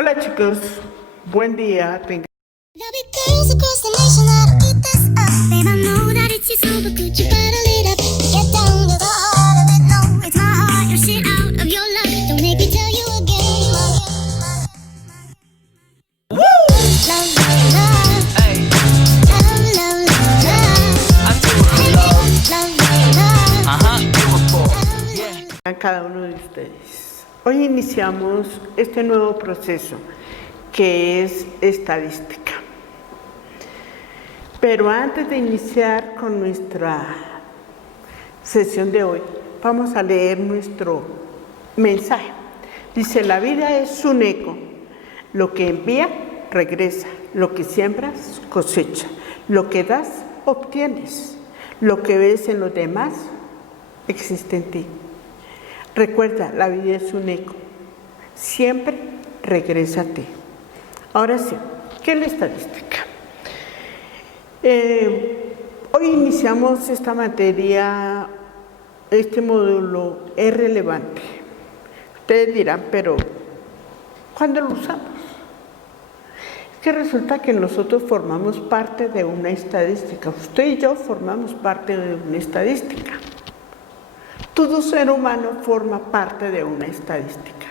Hola chicos, buen día. There'll be girls across the nation that'll eat this up. Babe, I know that it's your soul, but could you bottle it up? Get down to the heart of it. No, it's my heart. You're shit out of your luck. Don't make me tell you again. ¡Woo! Love, love, love. Hey, Love, love, love, love. I do it low. Love, love, love. Beautiful. Yeah. A cada uno de ustedes. Hoy iniciamos este nuevo proceso que es estadística. Pero antes de iniciar con nuestra sesión de hoy, vamos a leer nuestro mensaje. Dice, la vida es un eco. Lo que envía, regresa. Lo que siembras, cosecha. Lo que das, obtienes. Lo que ves en los demás, existe en ti. Recuerda, la vida es un eco. Siempre regresa a ti. Ahora sí, ¿qué es la estadística? Hoy iniciamos esta materia, este módulo es relevante. Ustedes dirán, pero ¿cuándo lo usamos? Es que resulta que nosotros formamos parte de una estadística. Usted y yo formamos parte de una estadística. Todo ser humano forma parte de una estadística.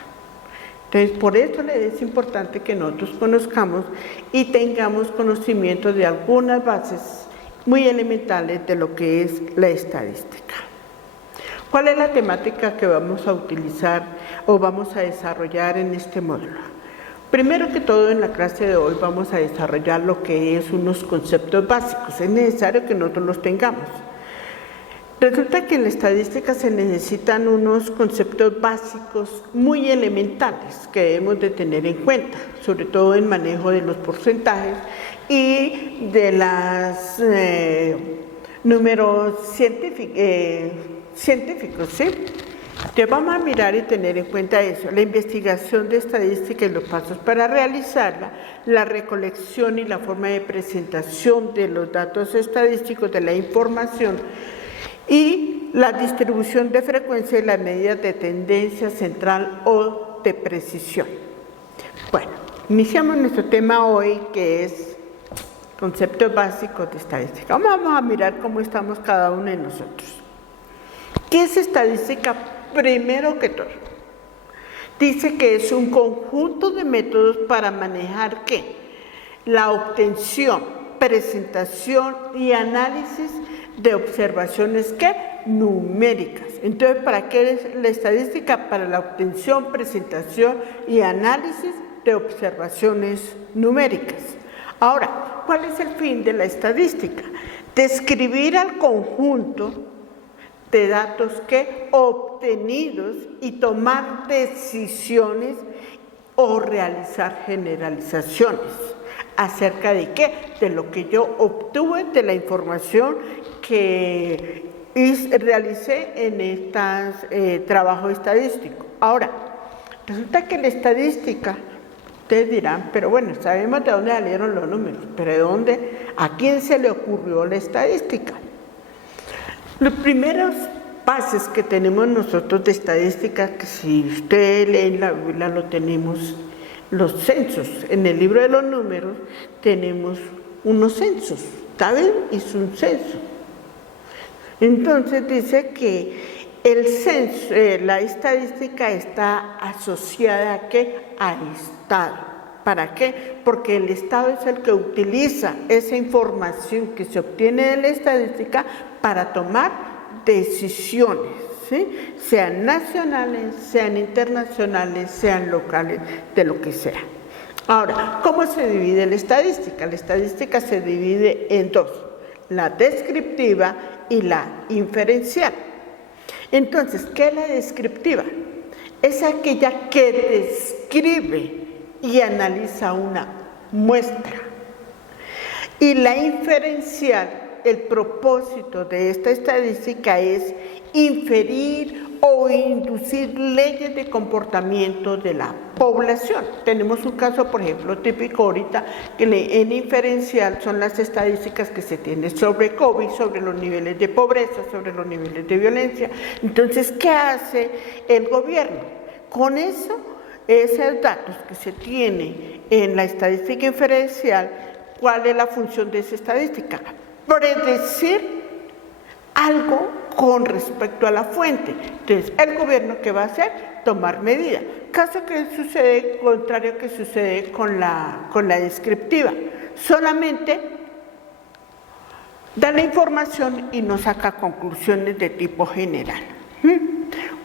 Entonces, por eso es importante que nosotros conozcamos y tengamos conocimiento de algunas bases muy elementales de lo que es la estadística. ¿Cuál es la temática que vamos a utilizar o vamos a desarrollar en este módulo? Primero que todo, en la clase de hoy vamos a desarrollar lo que es unos conceptos básicos. Es necesario que nosotros los tengamos. Resulta que en la estadística se necesitan unos conceptos básicos muy elementales que debemos de tener en cuenta, sobre todo el manejo de los porcentajes y de los números científicos, ¿sí? Entonces vamos a mirar y tener en cuenta eso, la investigación de estadística y los pasos para realizarla, la recolección y la forma de presentación de los datos estadísticos de la información y la distribución de frecuencia y las medidas de tendencia central o de precisión. Bueno, iniciamos nuestro tema hoy, que es conceptos básicos de estadística. Vamos a mirar cómo estamos cada uno de nosotros. ¿Qué es estadística? Primero que todo, dice que es un conjunto de métodos para manejar ¿qué? La obtención, presentación y análisis de observaciones ¿qué? Numéricas. Entonces, ¿para qué es la estadística? Para la obtención, presentación y análisis de observaciones numéricas. Ahora, ¿cuál es el fin de la estadística? Describir al conjunto de datos que obtenidos y tomar decisiones o realizar generalizaciones. ¿Acerca de qué? De lo que yo obtuve de la información que realicé en este trabajo estadístico. Ahora, resulta que la estadística, ustedes dirán, pero bueno, sabemos de dónde salieron los números, pero ¿de dónde? ¿A quién se le ocurrió la estadística? Los primeros bases que tenemos nosotros de estadística, que si usted lee en la Biblia lo tenemos, los censos. En el libro de los números tenemos unos censos. David hizo un censo. Entonces dice que el censo, la estadística está asociada ¿a qué? Al Estado. ¿Para qué? Porque el Estado es el que utiliza esa información que se obtiene de la estadística para tomar decisiones, ¿sí? Sean nacionales, sean internacionales, sean locales, de lo que sea. Ahora, ¿cómo se divide la estadística? La estadística se divide en dos, la descriptiva y la inferencial. Entonces, ¿qué es la descriptiva? Es aquella que describe y analiza una muestra. Y la inferencial, el propósito de esta estadística es inferir o inducir leyes de comportamiento de la población. Tenemos un caso, por ejemplo, típico ahorita, que en inferencial son las estadísticas que se tienen sobre COVID, sobre los niveles de pobreza, sobre los niveles de violencia. Entonces, ¿qué hace el gobierno? Con eso esos datos que se tienen en la estadística inferencial, ¿cuál es la función de esa estadística? Predecir algo con respecto a la fuente. Entonces, el gobierno, ¿qué va a hacer? Tomar medidas. Caso que sucede, contrario que sucede con la descriptiva. Solamente da la información y no saca conclusiones de tipo general.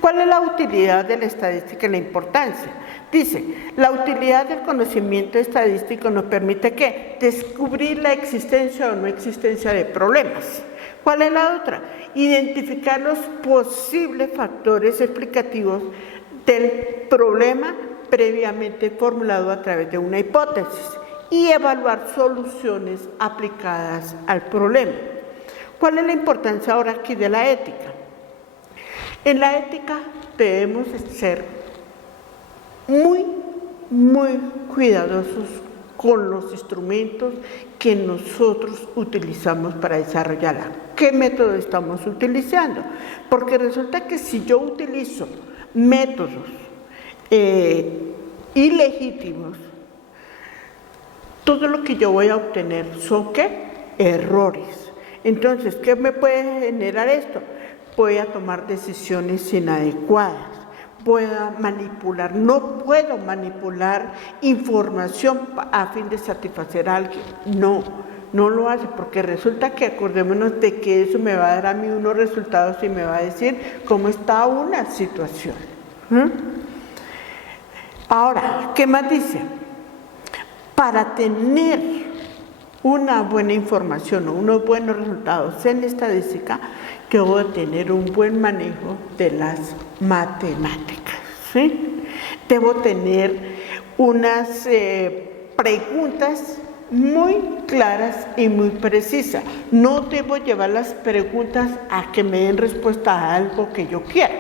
¿Cuál es la utilidad de la estadística y la importancia? Dice, la utilidad del conocimiento estadístico nos permite ¿qué? Descubrir la existencia o no existencia de problemas. ¿Cuál es la otra? Identificar los posibles factores explicativos del problema previamente formulado a través de una hipótesis y evaluar soluciones aplicadas al problema. ¿Cuál es la importancia ahora aquí de la ética? En la ética debemos ser muy cuidadosos con los instrumentos que nosotros utilizamos para desarrollarla. ¿Qué método estamos utilizando? Porque resulta que si yo utilizo métodos ilegítimos, todo lo que yo voy a obtener son ¿qué? Errores. Entonces, ¿qué me puede generar esto? Voy a tomar decisiones inadecuadas. Pueda manipular, no puedo manipular información a fin de satisfacer a alguien, no lo hace, porque resulta que acordémonos de que eso me va a dar a mí unos resultados y me va a decir cómo está una situación. Ahora, ¿qué más dice? Para tener una buena información o unos buenos resultados en estadística, que debo tener un buen manejo de las matemáticas, ¿sí? Debo tener unas preguntas muy claras y muy precisas. No debo llevar las preguntas a que me den respuesta a algo que yo quiero,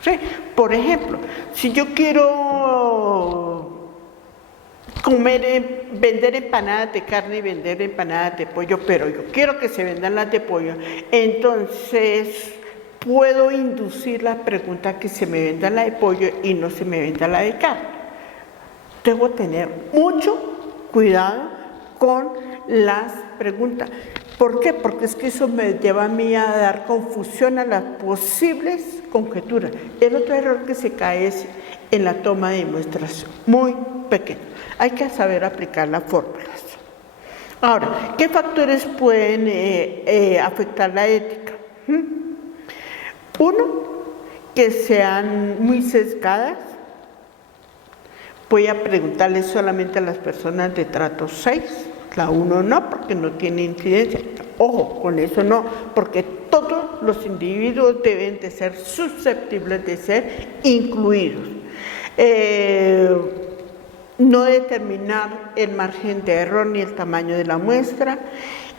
¿sí? Por ejemplo, si yo quiero vender empanadas de carne y vender empanadas de pollo, pero yo quiero que se vendan las de pollo, entonces puedo inducir la pregunta que se me venda la de pollo y no se me venda la de carne. Debo tener mucho cuidado con las preguntas. ¿Por qué? Porque es que eso me lleva a mí a dar confusión a las posibles conjeturas. El otro error que se cae es en la toma de muestras, muy pequeño. Hay que saber aplicar las fórmulas. Ahora, ¿qué factores pueden afectar la ética? Uno, que sean muy sesgadas. Voy a preguntarle solamente a las personas de trato 6, la 1 no, porque no tiene incidencia. Ojo, con eso no, porque todos los individuos deben de ser susceptibles de ser incluidos. No determinar el margen de error ni el tamaño de la muestra.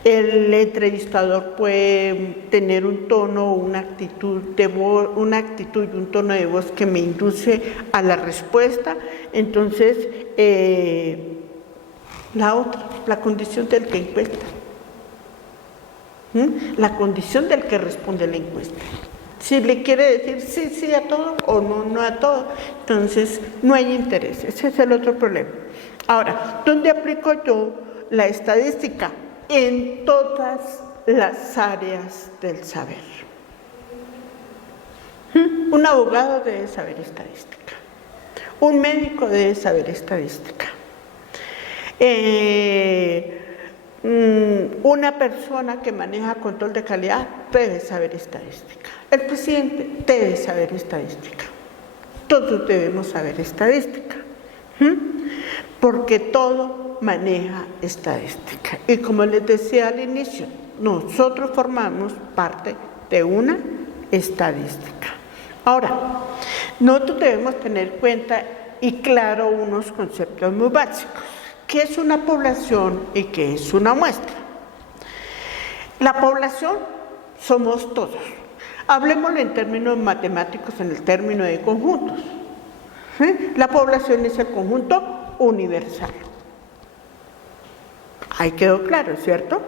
El entrevistador puede tener un tono, una actitud y un tono de voz que me induce a la respuesta. Entonces, la otra, la condición del que encuesta. La condición del que responde la encuesta. Si le quiere decir sí a todo o no a todo, entonces no hay interés. Ese es el otro problema. Ahora, ¿dónde aplico yo la estadística? En todas las áreas del saber. Un abogado debe saber estadística. Un médico debe saber estadística. Una persona que maneja control de calidad debe saber estadística. El presidente debe saber estadística. Todos debemos saber estadística. Porque todo maneja estadística. Y como les decía al inicio, nosotros formamos parte de una estadística. Ahora, nosotros debemos tener cuenta y claro unos conceptos muy básicos. ¿Qué es una población y qué es una muestra? La población somos todos. Hablemoslo en términos matemáticos, en el término de conjuntos. ¿Sí? La población es el conjunto universal. Ahí quedó claro, ¿cierto?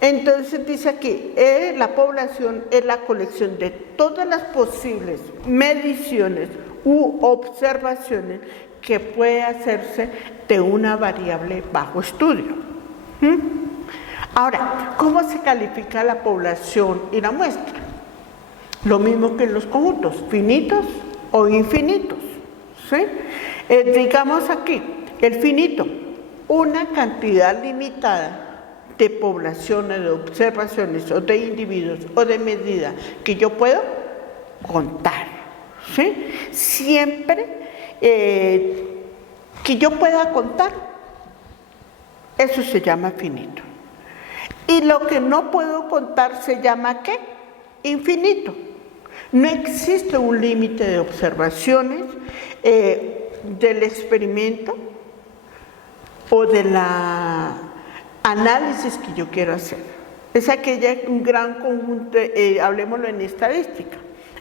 Entonces dice aquí, la población es la colección de todas las posibles mediciones u observaciones que puede hacerse de una variable bajo estudio. Ahora, ¿cómo se califica la población y la muestra? Lo mismo que en los conjuntos, finitos o infinitos. ¿Sí? Digamos aquí, el finito, una cantidad limitada de poblaciones, de observaciones o de individuos o de medida que yo puedo contar. ¿Sí? Siempre que yo pueda contar, eso se llama finito. Y lo que no puedo contar se llama ¿qué? Infinito. No existe un límite de observaciones del experimento o de la análisis que yo quiero hacer. Es aquella, un gran conjunto, hablemoslo en estadística,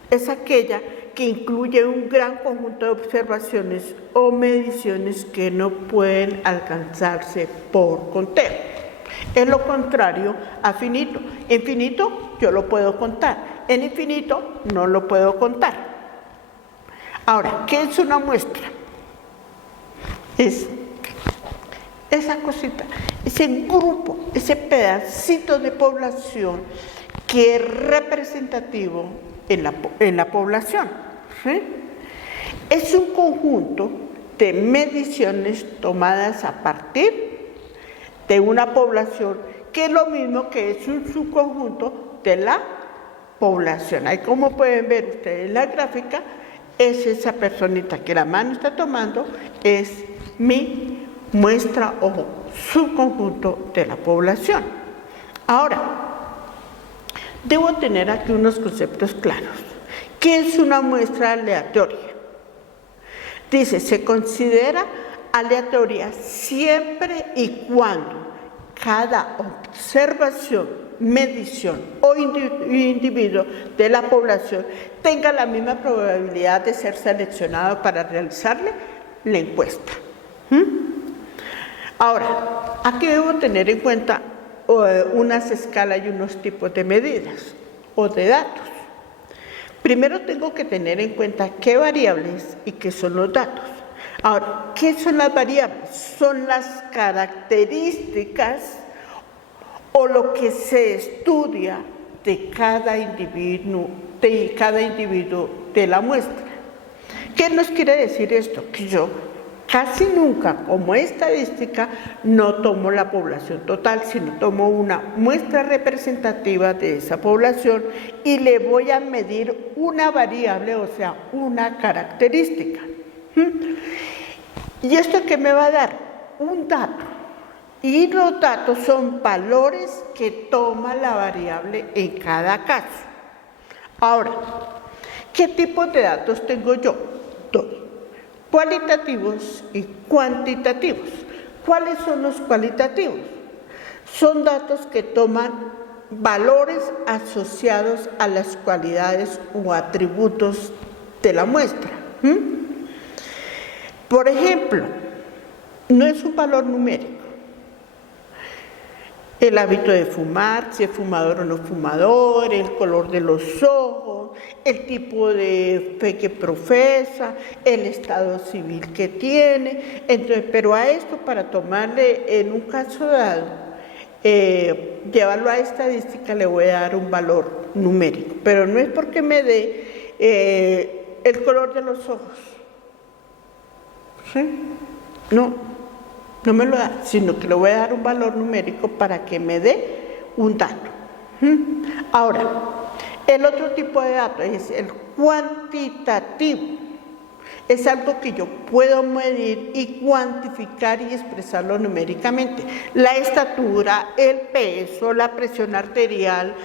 es aquella que incluye un gran conjunto de observaciones o mediciones que no pueden alcanzarse por conteo. Es lo contrario a finito. En finito yo lo puedo contar, en infinito no lo puedo contar. Ahora, ¿qué es una muestra? Es esa cosita, ese grupo, ese pedacito de población que es representativo en la población. ¿Sí? Es un conjunto de mediciones tomadas a partir de una población que es lo mismo que es un subconjunto de la población. Ahí, como pueden ver ustedes en la gráfica, es esa personita que la mano está tomando, es mi muestra o subconjunto de la población. Ahora, debo tener aquí unos conceptos claros. ¿Qué es una muestra aleatoria? Dice, se considera aleatoria siempre y cuando cada observación, medición o individuo de la población tenga la misma probabilidad de ser seleccionado para realizarle la encuesta. Ahora, aquí debo tener en cuenta unas escalas y unos tipos de medidas o de datos. Primero tengo que tener en cuenta qué variables y qué son los datos. Ahora, ¿qué son las variables? Son las características o lo que se estudia de cada individuo de la muestra. ¿Qué nos quiere decir esto? Que yo casi nunca, como estadística, no tomo la población total, sino tomo una muestra representativa de esa población y le voy a medir una variable, o sea, una característica. ¿Y esto qué me va a dar? Un dato. Y los datos son valores que toma la variable en cada caso. Ahora, ¿qué tipos de datos tengo yo? Dos. Cualitativos y cuantitativos. ¿Cuáles son los cualitativos? Son datos que toman valores asociados a las cualidades o atributos de la muestra. Por ejemplo, no es un valor numérico. El hábito de fumar, si es fumador o no fumador, el color de los ojos, el tipo de fe que profesa, el estado civil que tiene. Entonces, pero a esto, para tomarle en un caso dado, llevarlo a estadística, le voy a dar un valor numérico. Pero no es porque me dé el color de los ojos. ¿Sí? No me lo da, sino que le voy a dar un valor numérico para que me dé un dato. Ahora, el otro tipo de dato es el cuantitativo. Es algo que yo puedo medir y cuantificar y expresarlo numéricamente. La estatura, el peso, la presión arterial,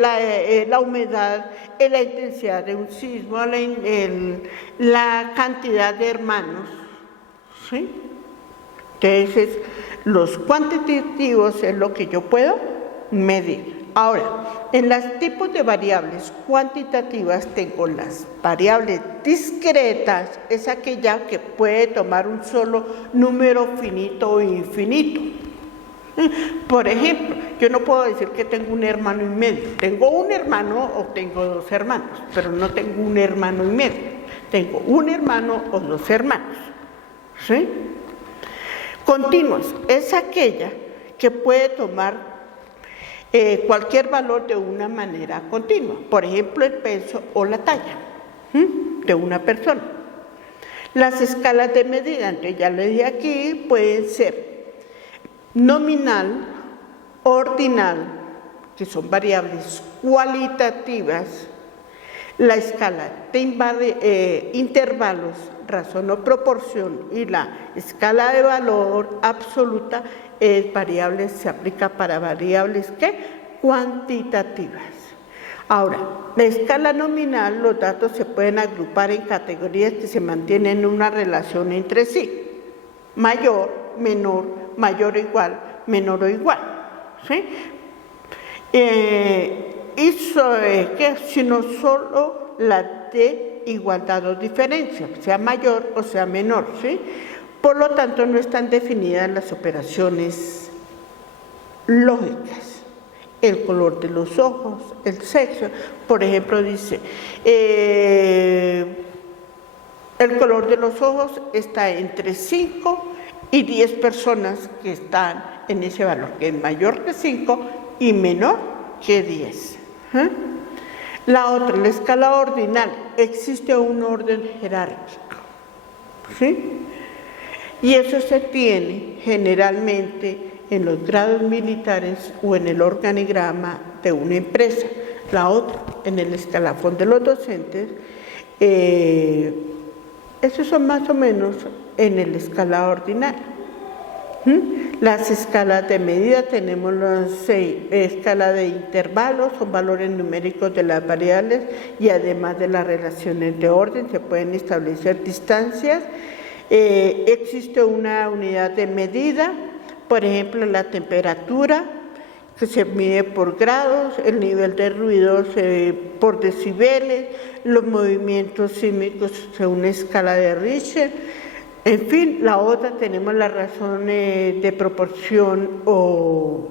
la humedad, la intensidad de un sismo, la cantidad de hermanos. ¿Sí? Entonces, los cuantitativos es lo que yo puedo medir. Ahora, en los tipos de variables cuantitativas tengo las variables discretas, es aquella que puede tomar un solo número finito o infinito. Por ejemplo, yo no puedo decir que tengo un hermano y medio. Tengo un hermano o tengo dos hermanos, pero no tengo un hermano y medio. tengo un hermano o dos hermanos. ¿Sí? Continuas es aquella que puede tomar cualquier valor de una manera continua, por ejemplo, el peso o la talla de una persona. Las escalas de medida, entonces ya le dije aquí, pueden ser nominal, ordinal, que son variables cualitativas, la escala de intervalos, razón o proporción, y la escala de valor absoluta es variable, se aplica para variables ¿qué? Cuantitativas. Ahora, la escala nominal, los datos se pueden agrupar en categorías que se mantienen en una relación entre sí, mayor, menor, mayor o igual, menor o igual, ¿sí? Que sino solo la de igualdad o diferencia, sea mayor o sea menor, ¿sí? Por lo tanto, no están definidas las operaciones lógicas, el color de los ojos, el sexo. Por ejemplo, dice, el color de los ojos está entre 5 y 10 personas que están en ese valor, que es mayor que 5 y menor que 10. La otra, la escala ordinal, existe un orden jerárquico, ¿sí? Y eso se tiene generalmente en los grados militares o en el organigrama de una empresa. La otra, en el escalafón de los docentes, esos son más o menos en el escala ordinal. Las escalas de medida, tenemos las 6, escala de intervalos, son valores numéricos de las variables y además de las relaciones de orden se pueden establecer distancias. Existe una unidad de medida, por ejemplo la temperatura, que se mide por grados, el nivel de ruido por decibeles, los movimientos sísmicos según una escala de Richter. En fin, la otra tenemos la razón de proporción o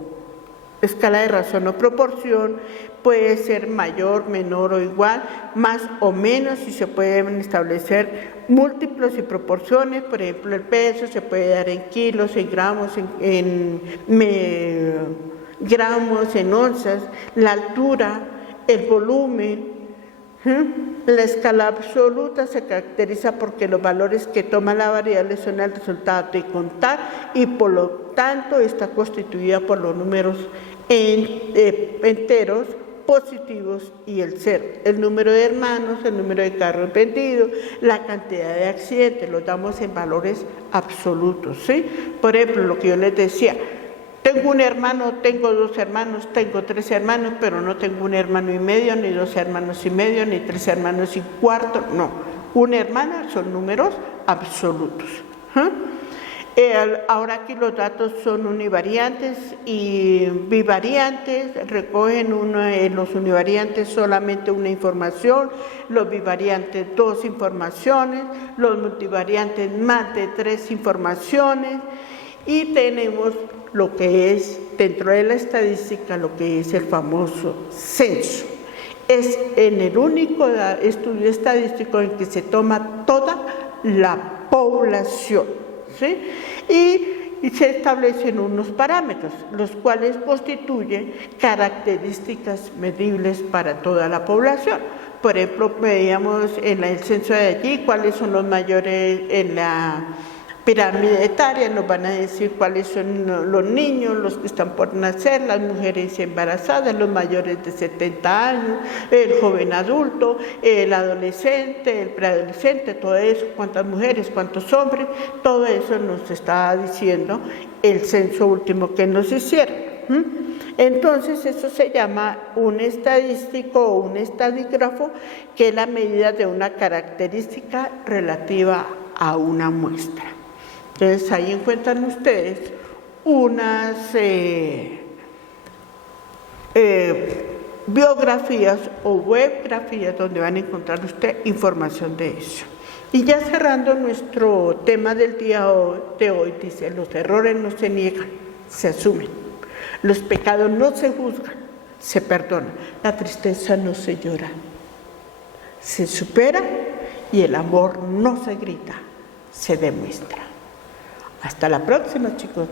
escala de razón o proporción, puede ser mayor, menor o igual, más o menos, y se pueden establecer múltiplos y proporciones. Por ejemplo, el peso se puede dar en kilos, en gramos, en gramos, en onzas, la altura, el volumen. La escala absoluta se caracteriza porque los valores que toma la variable son el resultado de contar y por lo tanto está constituida por los números enteros positivos y el cero, el número de hermanos, el número de carros vendidos, la cantidad de accidentes, los damos en valores absolutos, ¿sí? Por ejemplo, lo que yo les decía, tengo un hermano, tengo dos hermanos, tengo tres hermanos, pero no tengo un hermano y medio, ni dos hermanos y medio, ni tres hermanos y cuarto, no. Un hermano son números absolutos. Ahora aquí los datos son univariantes y bivariantes, recogen los univariantes solamente una información, los bivariantes 2 informaciones, los multivariantes más de 3 informaciones, y tenemos lo que es dentro de la estadística, lo que es el famoso censo. Es en el único estudio estadístico en que se toma toda la población, ¿sí? Y se establecen unos parámetros, los cuales constituyen características medibles para toda la población. Por ejemplo, veíamos en el censo de allí cuáles son los mayores en la pirámide etaria, nos van a decir cuáles son los niños, los que están por nacer, las mujeres embarazadas, los mayores de 70 años, el joven adulto, el adolescente, el preadolescente, todo eso, cuántas mujeres, cuántos hombres, todo eso nos está diciendo el censo último que nos hicieron. Entonces eso se llama un estadístico o un estadígrafo, que es la medida de una característica relativa a una muestra. Entonces ahí encuentran ustedes unas biografías o webgrafías donde van a encontrar usted información de eso. Y ya cerrando nuestro tema del día de hoy, dice: los errores no se niegan, se asumen. Los pecados no se juzgan, se perdonan. La tristeza no se llora, se supera y el amor no se grita, se demuestra. Hasta la próxima, chicos.